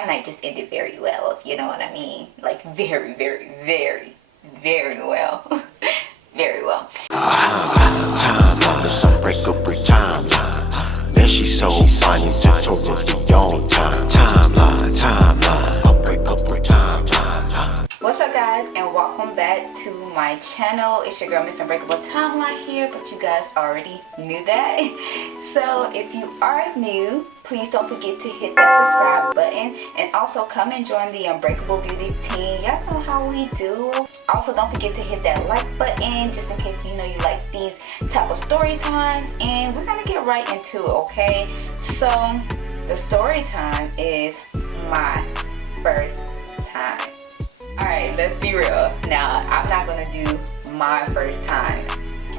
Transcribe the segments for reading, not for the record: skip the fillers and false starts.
our night just ended very well, if you know what I mean. Like very, very, very, very well. Very well. Timeline, this unbreakable timeline. Man, she's so fine, you told us beyond time. Timeline, unbreakable timeline. What's up, guys, and welcome back to my channel. It's your girl, MsUnbreakableTimeline here, but you guys already knew that. So if you are new, please don't forget to hit that subscribe button and also come and join the Unbreakable Beauty team. Y'all know how we do. Also, don't forget to hit that like button just in case you know you like these type of story times, and we're gonna get right into it, okay? So the story time is my first time. Alright, let's be real. Now, I'm not gonna do my first time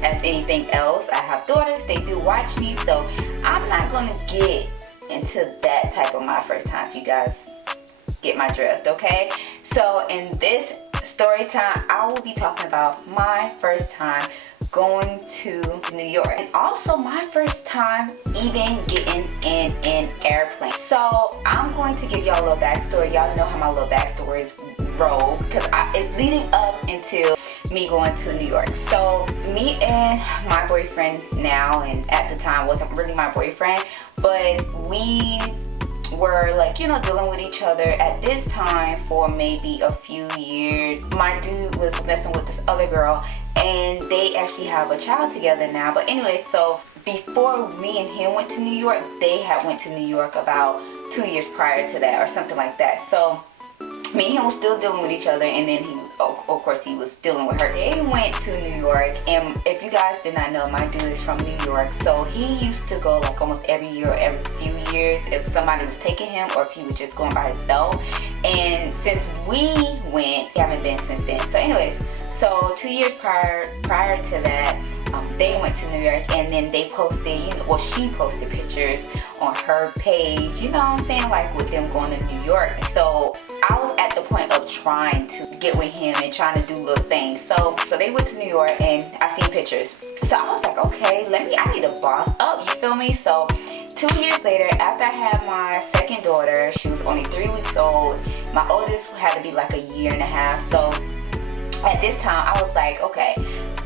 as anything else. I have daughters, they do watch me, so I'm not gonna get into that type of my first time, if you guys get my drift, okay? So in this story time, I will be talking about my first time going to New York, and also my first time even getting in an airplane. So I'm going to give y'all a little backstory. Y'all know how my little backstories roll, because it's leading up into me going to New York. So me and my boyfriend now, and at the time wasn't really my boyfriend, but we were like, you know, dealing with each other at this time for maybe a few years. My dude was messing with this other girl, and they actually have a child together now. But anyway, so before me and him went to New York, they had went to New York about 2 years prior to that or something like that. So me and him was still dealing with each other, and then he, of course, he was dealing with her. They went to New York, and if you guys did not know, my dude is from New York, so he used to go like almost every year or every few years if somebody was taking him or if he was just going by himself. And since we went, he haven't been since then. So anyways, so 2 years prior to that, they went to New York, and then they posted, you know, well, she posted pictures on her page, you know what I'm saying, like with them going to New York. So I was at the point of trying to get with him and trying to do little things. So they went to New York, and I seen pictures. So I was like, okay, I need to boss up, you feel me? So 2 years later, after I had my second daughter, she was only 3 weeks old. My oldest had to be like a year and a half. So at this time, I was like, okay,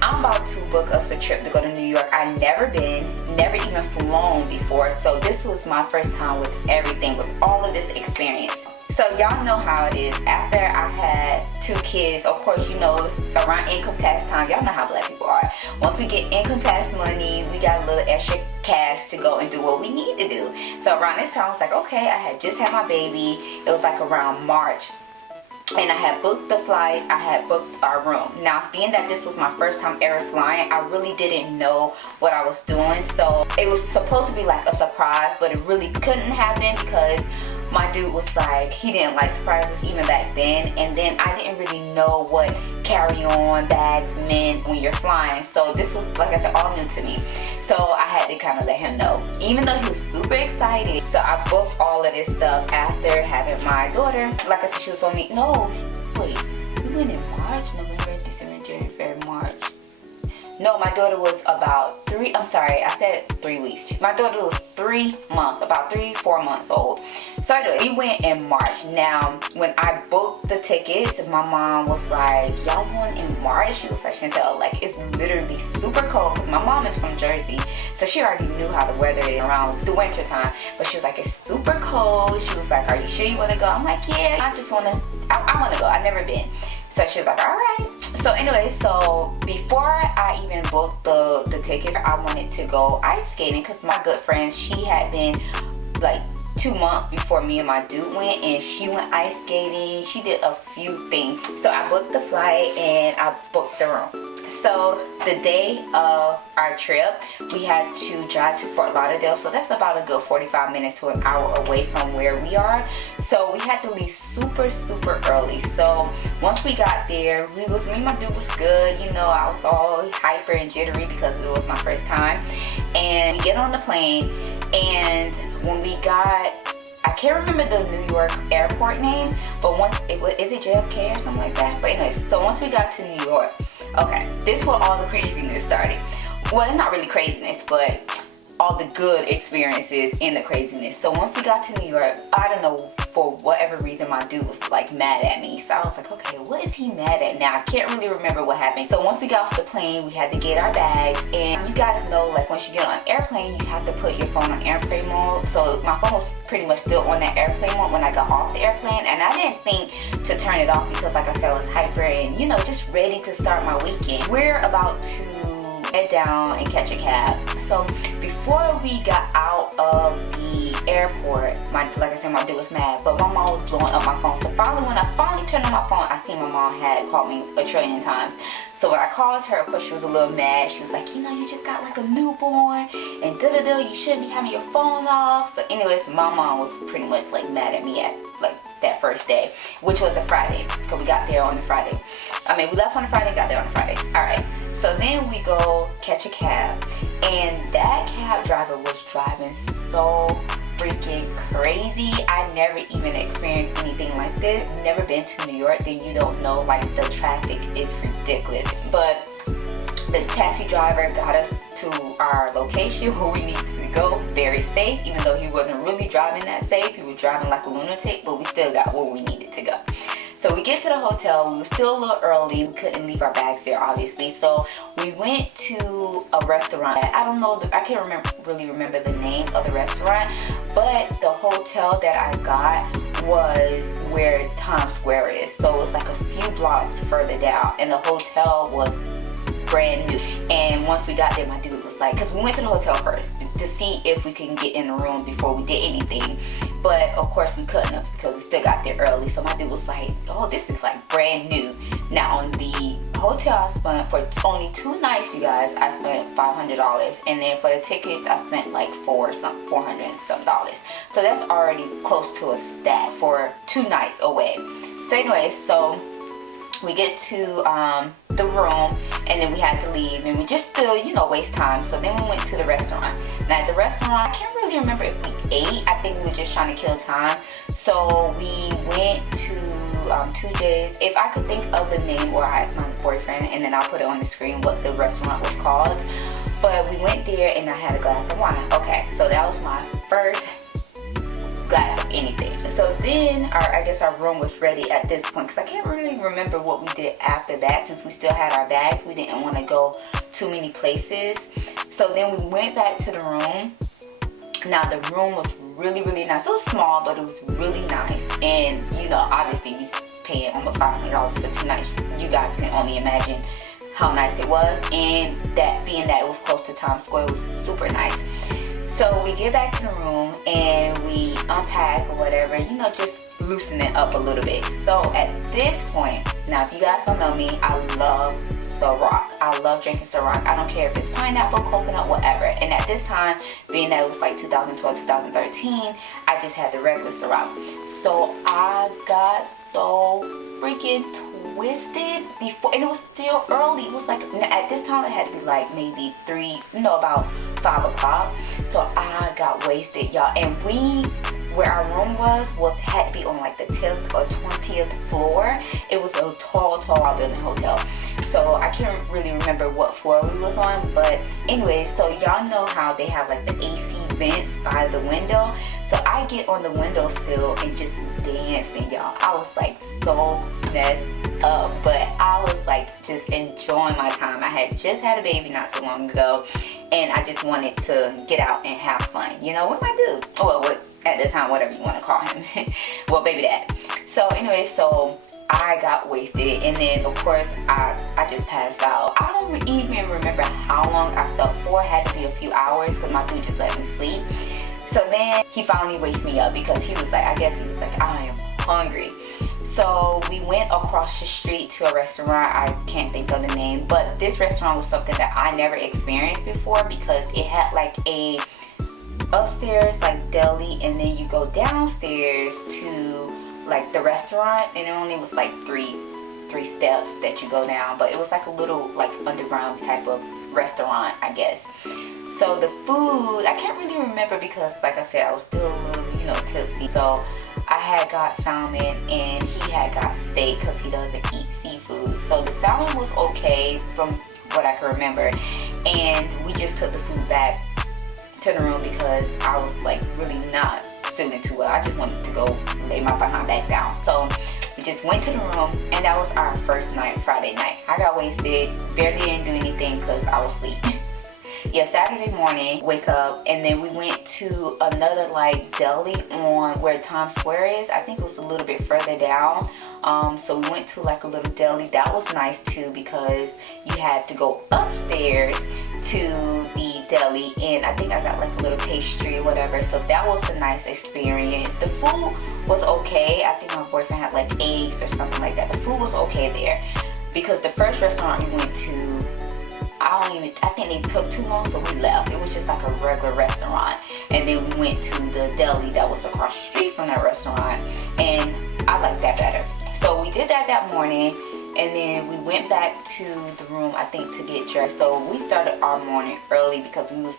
I'm about to book us a trip to go to New York. I've never been, never even flown before. So this was my first time with everything, with all of this experience. So y'all know how it is. After I had 2 kids, of course, you know, it's around income tax time. Y'all know how black people are. Once we get income tax money, we got a little extra cash to go and do what we need to do. So around this time, I was like, okay, I had just had my baby. It was like around March. And I had booked the flights, I had booked our room. Now, being that this was my first time ever flying, I really didn't know what I was doing. So it was supposed to be like a surprise, but it really couldn't happen because my dude was like, he didn't like surprises even back then. And then I didn't really know what carry-on bags meant when you're flying. So this was, like I said, all new to me. So I had to kind of let him know, even though he was super excited. So I booked all of this stuff after having my daughter. Like I said, she was only, no, wait, we went in March, November, December, January, February, March. No, my daughter was about 3, I'm sorry, I said 3 weeks. My daughter was 3 months, about 3-4 months old. So anyway, we went in March. Now, when I booked the tickets, my mom was like, y'all going in March? She was like, Chantel, like, it's literally super cold. My mom is from Jersey, so she already knew how the weather is around the winter time. But she was like, it's super cold. She was like, are you sure you want to go? I'm like, yeah, I want to go. I've never been. So she was like, all right. So anyway, so before I even booked the tickets, I wanted to go ice skating because my good friend, she had been like 2 months before me and my dude went, and she went ice skating. She did a few things. So I booked the flight and I booked the room. So the day of our trip, we had to drive to Fort Lauderdale. So that's about a good 45 minutes to an hour away from where we are. So we had to leave super early. So once we got there, me and my dude was good. You know, I was all hyper and jittery because it was my first time. And we get on the plane, and when we got, I can't remember the New York airport name, but is it JFK or something like that? But anyways, so once we got to New York, okay, this is where all the craziness started. Well, not really craziness, but all the good experiences and the craziness. So once we got to New York, I don't know, for whatever reason my dude was like mad at me. So I was like, okay, what is he mad at now? I can't really remember what happened. So once we got off the plane, we had to get our bags. And you guys know, like once you get on an airplane, you have to put your phone on airplane mode. So my phone was pretty much still on that airplane mode when I got off the airplane. And I didn't think to turn it off because like I said, I was hyper and you know, just ready to start my weekend. We're about to head down and catch a cab. So before we got out of the airport, like I said, my dude was mad, but my mom was blowing up my phone. So finally, when I finally turned on my phone, I seen my mom had called me a trillion times. So when I called her, of course she was a little mad. She was like, you know, you just got like a newborn and da-da-da, you shouldn't be having your phone off. So anyways, my mom was pretty much like mad at me at like that first day, which was a Friday, because we got there on the Friday. I mean, we left on a Friday, got there on a Friday. All right, so then we go catch a cab, and that cab driver was driving so freaking crazy. I never even experienced anything like this. Never been to New York, then you don't know, like the traffic is ridiculous. But the taxi driver got us to our location where we needed to go, very safe, even though he wasn't really driving that safe. He was driving like a lunatic, but we still got where we needed to go. So we get to the hotel. We were still a little early. We couldn't leave our bags there, obviously. So we went to a restaurant. I don't know, I can't really remember the name of the restaurant, but the hotel that I got was where Times Square is. So it's like a few blocks further down, and the hotel was brand new. And once we got there, my dude was like, because we went to the hotel first to see if we can get in the room before we did anything, but of course we couldn't have because we still got there early. So my dude was like, oh, this is like brand new. Now on the hotel I spent, for only 2 nights, you guys, I spent $500, and then for the tickets I spent like $400 and some dollars. So that's already close to a stack for 2 nights away. So anyway, so we get to the room, and then we had to leave, and we just to, you know, waste time. So then we went to the restaurant. Now at the restaurant, I can't really remember if we ate. I think we were just trying to kill time. So we went to 2J's. If I could think of the name, or I asked my boyfriend, and then I'll put it on the screen what the restaurant was called. But we went there, and I had a glass of wine. Okay, so that was my first glass of anything. So then I guess our room was ready at this point, because I can't really remember what we did after that. Since we still had our bags, we didn't want to go too many places. So then we went back to the room. Now the room was really, really nice. It was small, but it was really nice. And you know, obviously we paying almost $500 for 2 nights. You guys can only imagine how nice it was. And that being that it was close to Times Square, it was super nice. So we get back to the room and we unpack or whatever, you know, just loosen it up a little bit. So at this point, now if you guys don't know me, I love Ciroc. I love drinking Ciroc. I don't care if it's pineapple, coconut, whatever. And at this time, being that it was like 2012, 2013, I just had the regular Ciroc. So I got so freaking twisted before, and it was still early. It was like, at this time it had to be like maybe about 5 o'clock. So I got wasted, y'all. And where our room was had to be on like the 10th or 20th floor. It was a tall building hotel. So I can't really remember what floor we was on, but anyways, so y'all know how they have like the AC vents by the window. So I get on the windowsill and just dancing, y'all. I was like so messed up, but I was like just enjoying my time. I had just had a baby not so long ago, and I just wanted to get out and have fun, you know, with my dude. Well, at the time, whatever you want to call him. Well, baby dad. So anyway, so I got wasted, and then of course I just passed out. I don't even remember how long I slept for. It had to be a few hours because my dude just let me sleep. So then he finally wakes me up because he was like, I guess he was like, I am hungry. So we went across the street to a restaurant. I can't think of the name, but this restaurant was something that I never experienced before because it had like a upstairs like deli, and then you go downstairs to like the restaurant, and it only was like three steps that you go down, but it was like a little like underground type of restaurant, I guess. So the food, I can't really remember because like I said, I was still a little, you know, tipsy. So I had got salmon and he had got steak because he doesn't eat seafood. So the salmon was okay from what I can remember, and we just took the food back to the room because I was like really not feeling too well. I just wanted to go lay my behind back down. So we just went to the room, and that was our first night, Friday night. I got wasted, barely didn't do anything because I was asleep. Yeah, Saturday morning, wake up, and then we went to another like deli on where Times Square is. I think it was a little bit further down. So we went to like a little deli. That was nice too because you had to go upstairs to the deli, and I think I got like a little pastry or whatever. So that was a nice experience. The food was okay. I think my boyfriend had like eggs or something like that. The food was okay there because the first restaurant we went to, I think they took too long, so we left. It was just like a regular restaurant. And then we went to the deli that was across the street from that restaurant, and I liked that better. So we did that morning, and then we went back to the room, I think, to get dressed. So we started our morning early because we was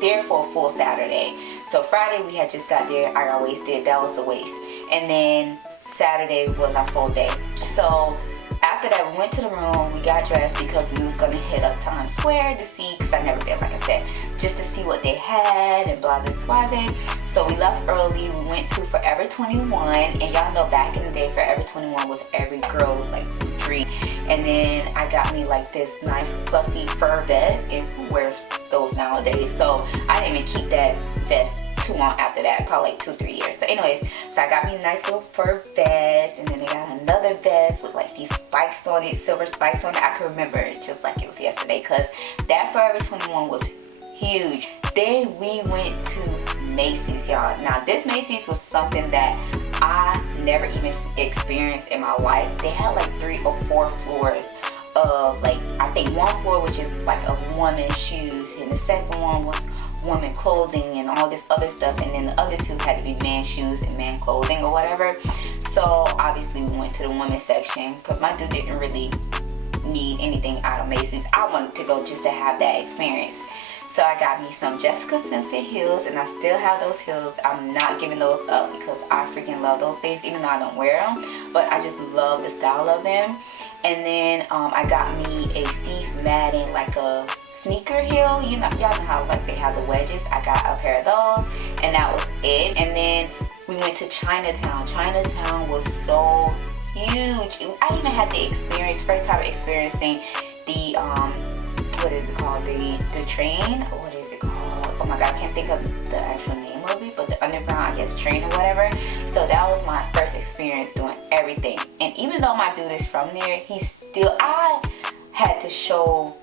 there for a full Saturday. So Friday we had just got there, I always did, that was a waste. And then Saturday was our full day. So after that, we went to the room, we got dressed because we was gonna hit up Times Square to see, because I never been, like I said, just to see what they had and blah, blah, blah. So we left early, we went to Forever 21, and y'all know back in the day, Forever 21 was every girl's like dream. And then I got me like this nice fluffy fur vest, and who wears those nowadays? So I didn't even keep that vest too long after that, probably like 2-3 years. So anyways, so I got me a nice little fur vest, and then I got another vest with like these spikes on it, silver spikes on it. I can remember it just like it was yesterday because that Forever 21 was huge. Then we went to Macy's, y'all. Now this Macy's was something that I never even experienced in my life. They had like 3 or 4 floors of like, I think one floor which is like a woman's shoes, and the second one was woman clothing and all this other stuff, and then the other 2 had to be man shoes and man clothing or whatever. So obviously we went to the women's section because my dude didn't really need anything out of Macy's. I wanted to go just to have that experience. So I got me some Jessica Simpson heels, and I still have those heels. I'm not giving those up because I freaking love those things, even though I don't wear them, but I just love the style of them. And then I got me a Steve Madden, like a sneaker heel. You know, y'all know how like they have the wedges. I got a pair of those, and that was it. And then we went to Chinatown. Chinatown was so huge. I even had the experience, first time experiencing the what is it called, the train, or what is it called? Oh my god, I can't think of the actual name of it, but the underground, I guess, train or whatever. So that was my first experience doing everything. And even though my dude is from there, I had to show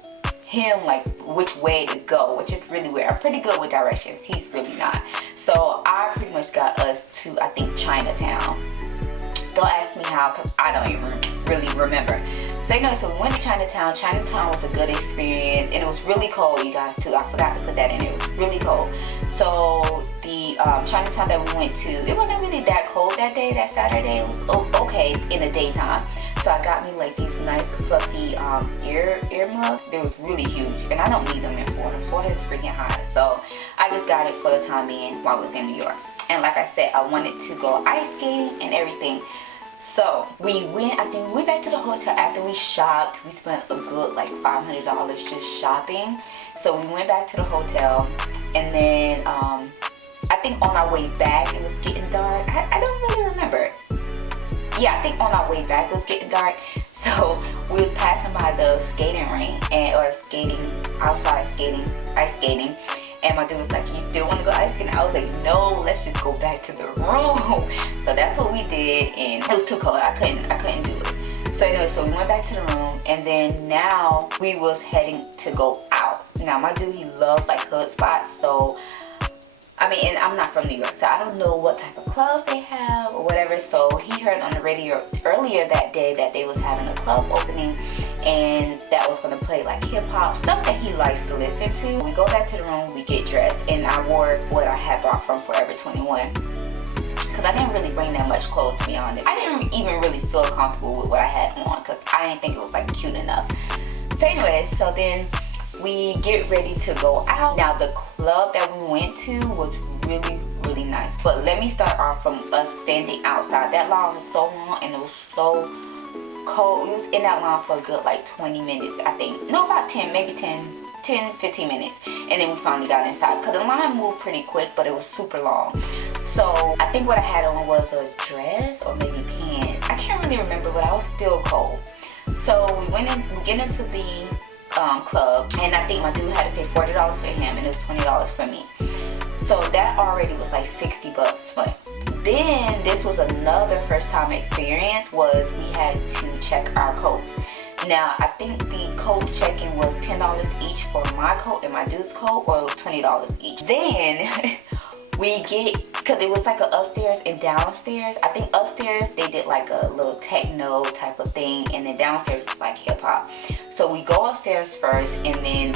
him like which way to go, which is really weird. I'm pretty good with directions, he's really not. So I pretty much got us to, I think, Chinatown. Don't ask me how, because I don't even really remember. So anyway, so we went to Chinatown. Chinatown was a good experience, and it was really cold, you guys, too. I forgot to put that in. It was really cold. So the Chinatown that we went to, it wasn't really that cold that day, that Saturday. It was okay in the daytime. So I got me like these nice fluffy ear mugs. They was really huge, and I don't need them in Florida. Florida is freaking hot. So I just got it for the time being while I was in New York. And like I said, I wanted to go ice skating and everything. So we went, I think we went back to the hotel after we shopped. We spent a good like $500 just shopping. So we went back to the hotel, and then I think on our way back it was getting dark. I don't really remember. Yeah, I think on our way back it was getting dark. So we was passing by the skating rink or skating, outside skating, ice skating. And my dude was like, you still want to go ice skating? I was like, no, let's just go back to the room. So that's what we did, and it was too cold. I couldn't do it. So anyway, so we went back to the room, and then now we was heading to go out. Now my dude, he loves like hood spots, so I mean, and I'm not from New York, so I don't know what type of clubs they have or whatever. So he heard on the radio earlier that day that they was having a club opening, and that was gonna play like hip hop, stuff that he likes to listen to. We go back to the room, we get dressed, and I wore what I had bought from Forever 21. Because I didn't really bring that much clothes, to be honest. I didn't even really feel comfortable with what I had on, because I didn't think it was like cute enough. So anyways, so then we get ready to go out. Now the club that we went to was really, really nice. But let me start off from us standing outside. That line was so long, and it was so cold. We was in that line for a good like 20 minutes, I think. No, about 10, maybe 10, 10-15 minutes, and then we finally got inside because the line moved pretty quick, but it was super long. So I think what I had on was a dress or maybe pants. I can't really remember, but I was still cold. So we get into the club, and I think my dude had to pay $40 for him, and it was $20 for me. So that already was like 60 bucks. But then this was another first time experience, was we had to check our coats. Now I think the coat check-in was $10 each for my coat and my dude's coat, or it was $20 each. Then we get, because it was like an upstairs and downstairs. I think upstairs they did like a little techno type of thing, and then downstairs was like hip hop. So we go upstairs first, and then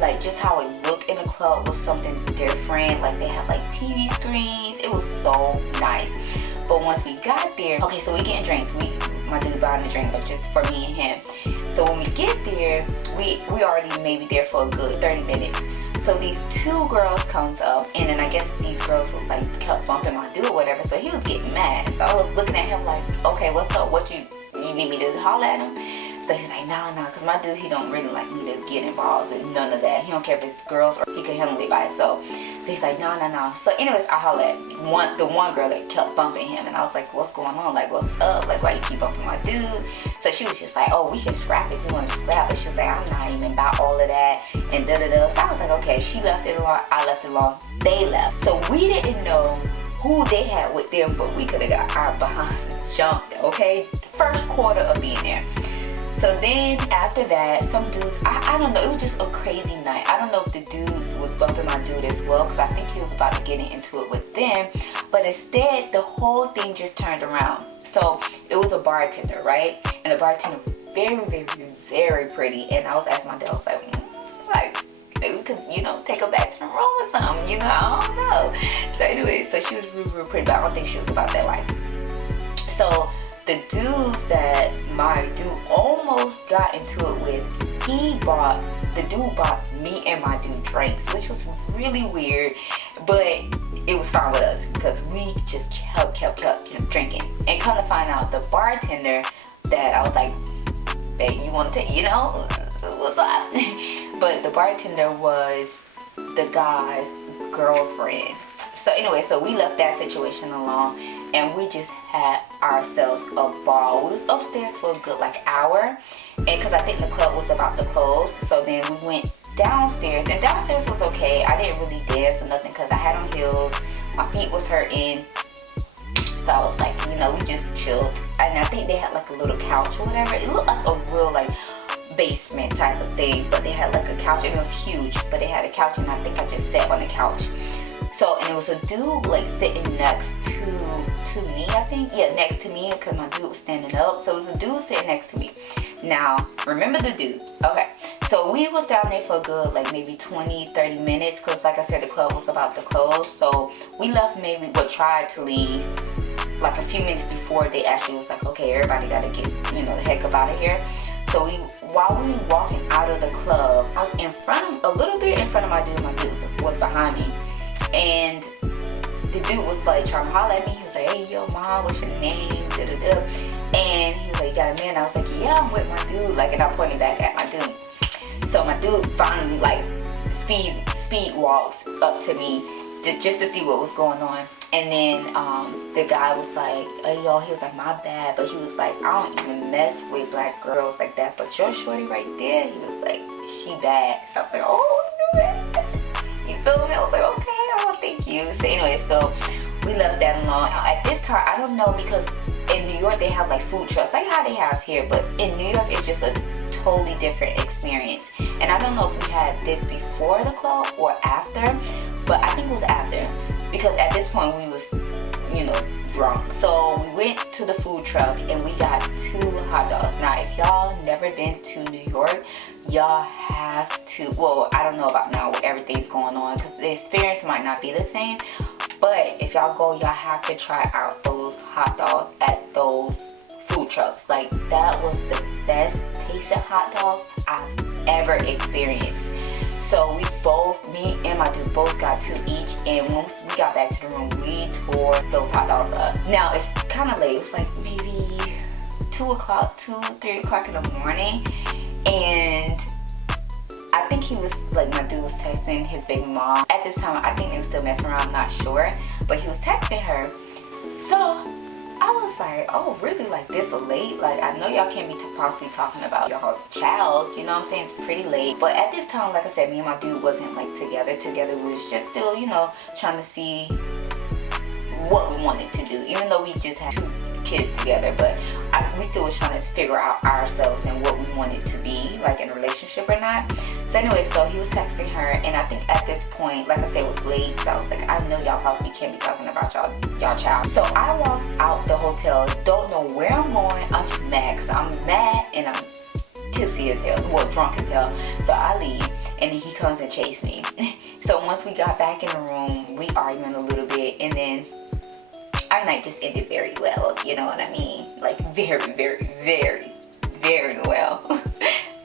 like just how it looked in the club was something different. Like they had like TV screens. It was so nice. But once we got there, okay, so we getting drinks. My dude buying the drink, but just for me and him. So when we get there, we already maybe there for a good 30 minutes. So these two girls comes up, and then I guess these girls was like kept bumping my dude or whatever, so he was getting mad. So I was looking at him like, okay, what's up? What you need me to holler at him? So he's like, nah, because my dude, he don't really like me to get involved in none of that. He don't care if it's girls or he can handle it by himself. So he's like, nah. So anyways, I hollered at the one girl that kept bumping him, and I was like, what's going on? Like, what's up? Like, why you keep bumping my dude? So she was just like, oh, we can scrap if you want to scrap. But she was like, I'm not even about all of that, and da-da-da. So I was like, okay, she left it alone, I left it alone, they left. So we didn't know who they had with them, but we could have got our behinds jumped, okay? First quarter of being there. So then after that, some dudes, I don't know, it was just a crazy night. I don't know if the dudes was bumping my dude as well, because I think he was about to get into it with them. But instead, the whole thing just turned around. So it was a bartender, right? And the bartender was very, very, very pretty. And I was asking my dad, I was like, maybe we could, take her back to the room or something, I don't know. So anyway, so she was really, really pretty, but I don't think she was about that life. So the dudes that my dude almost got into it with, the dude bought me and my dude drinks, which was really weird, but it was fine with us because we just kept drinking. And come to find out, the bartender that I was like, babe, you want to take, what's up? But the bartender was the guy's girlfriend. So anyway, so we left that situation alone, and we just had ourselves a ball. We was upstairs for a good hour, and because I think the club was about to close. So then we went downstairs, and downstairs was okay. I didn't really dance or nothing because I had on heels. My feet was hurting. So I was like, we just chilled. And I think they had like a little couch or whatever. It looked like a real basement type of thing, but they had like a couch, and it was huge, but they had a couch, and I think I just sat on the couch. So, and it was a dude sitting next to me, I think. Yeah, next to me, because my dude was standing up. So it was a dude sitting next to me. Now, remember the dude. Okay, so we was down there for a good maybe 20-30 minutes, because like I said, the club was about to close. So we left, tried to leave a few minutes before they actually was like, okay, everybody got to get, the heck up out of here. So while we were walking out of the club, I was a little bit in front of my dude. My dude was behind me. And the dude was trying to holler at me. He was like, hey, yo, mom, what's your name? Da-da-da. And he was like, you got a man? I was like, yeah, I'm with my dude. And I pointed back at my dude. So my dude finally speed walks up to me just to see what was going on. And then the guy was like, hey, yo, he was like, my bad. But he was like, I don't even mess with black girls like that. But your shorty right there, he was like, she bad. So I was like, oh, you feel me? I was like, okay, oh, thank you. So anyway, so we left that alone. Now, at this time, I don't know, because in New York they have food trucks, like how they have here, but in New York it's just a totally different experience. And I don't know if we had this before the club or after, but I think it was after, because at this point we was, drunk. So we went to the food truck and we got 2 hot dogs. Now, if y'all never been to New York, y'all have to, well, I don't know about now with everything's going on, because the experience might not be the same, but if y'all go, y'all have to try out those hot dogs at those food trucks. That was the best tasting hot dog I've ever experienced. So me and my dude both got 2 each, and once we got back to the room, we tore those hot dogs up. Now, it's kind of late. It was maybe 2 o'clock, 3 o'clock in the morning, and I think he was like, my dude was texting his baby mom. At this time, I think they were still messing around, I'm not sure. But he was texting her. So I was like, oh really, like this late? Like I know y'all can't be possibly talking about your child, you know what I'm saying? It's pretty late. But at this time, like I said, me and my dude wasn't like together. We was just still, you know, trying to see what we wanted to do. Even though we just had 2 kids together, but we still was trying to figure out ourselves and what we wanted to be, like in a relationship or not. So anyway, so he was texting her, and I think at this point, like I said, it was late, so I was like, I know y'all probably can't be talking about y'all child. So I walked out the hotel, don't know where I'm going. I'm just mad, because I'm mad and I'm tipsy as hell, well, drunk as hell. So I leave, and then he comes and chases me. So once we got back in the room, we arguing a little bit, and then our night just ended very well, you know what I mean? Like very, very, very, very well.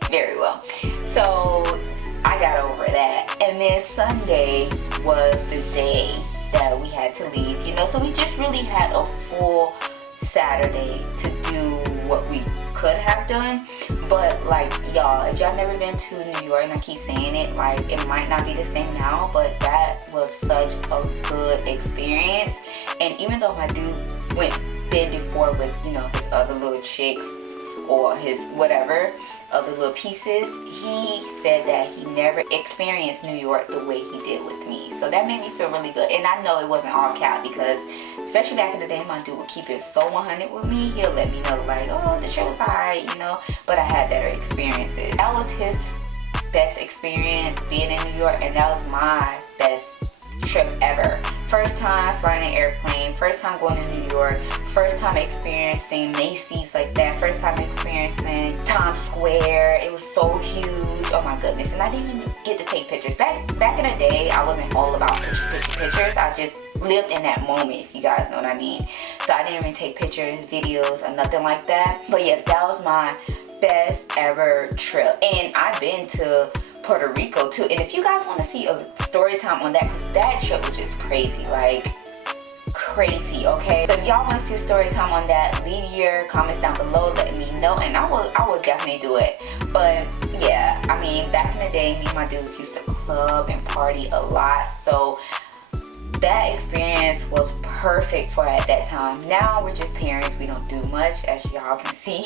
Very well. So I got over that. And then Sunday was the day that we had to leave, you know, so we just really had a full Saturday to do what we could have done. But like y'all, if y'all never been to New York, and I keep saying it, like it might not be the same now, but that was such a good experience. And even though my dude been before with, you know, his other little chicks or his whatever other little pieces, he said that he never experienced New York the way he did with me. So that made me feel really good. And I know it wasn't all cap, because especially back in the day, my dude would keep it so 100 with me. He'll let me know like, oh, the show was alright, you know, but I had better experiences. That was his best experience being in New York, and that was my best trip ever. First time flying an airplane, first time going to New York, first time experiencing Macy's like that, first time experiencing Times Square. It was so huge, oh my goodness. And I didn't even get to take pictures. Back in the day, I wasn't all about pictures. I just lived in that moment, if you guys know what I mean. So I didn't even take pictures, videos, or nothing like that. But yeah, that was my best ever trip. And I've been to Puerto Rico too, and if you guys want to see a story time on that, because that trip was just crazy, like crazy. Okay, so if y'all want to see a story time on that, leave your comments down below, let me know, and I will definitely do it. But yeah, I mean, back in the day, me and my dudes used to club and party a lot, so that experience was perfect for at that time. Now we're just parents, we don't do much, as y'all can see.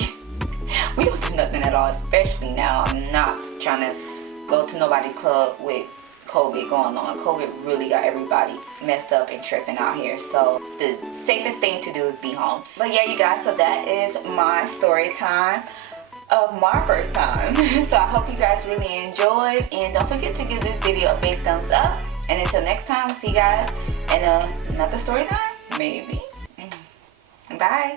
We don't do nothing at all, especially now. I'm not trying to go to nobody's club with COVID going on. COVID really got everybody messed up and tripping out here. So the safest thing to do is be home. But yeah, you guys, so that is my story time of my first time. So I hope you guys really enjoyed, and don't forget to give this video a big thumbs up. And until next time, I'll see you guys in another story time, maybe. Bye.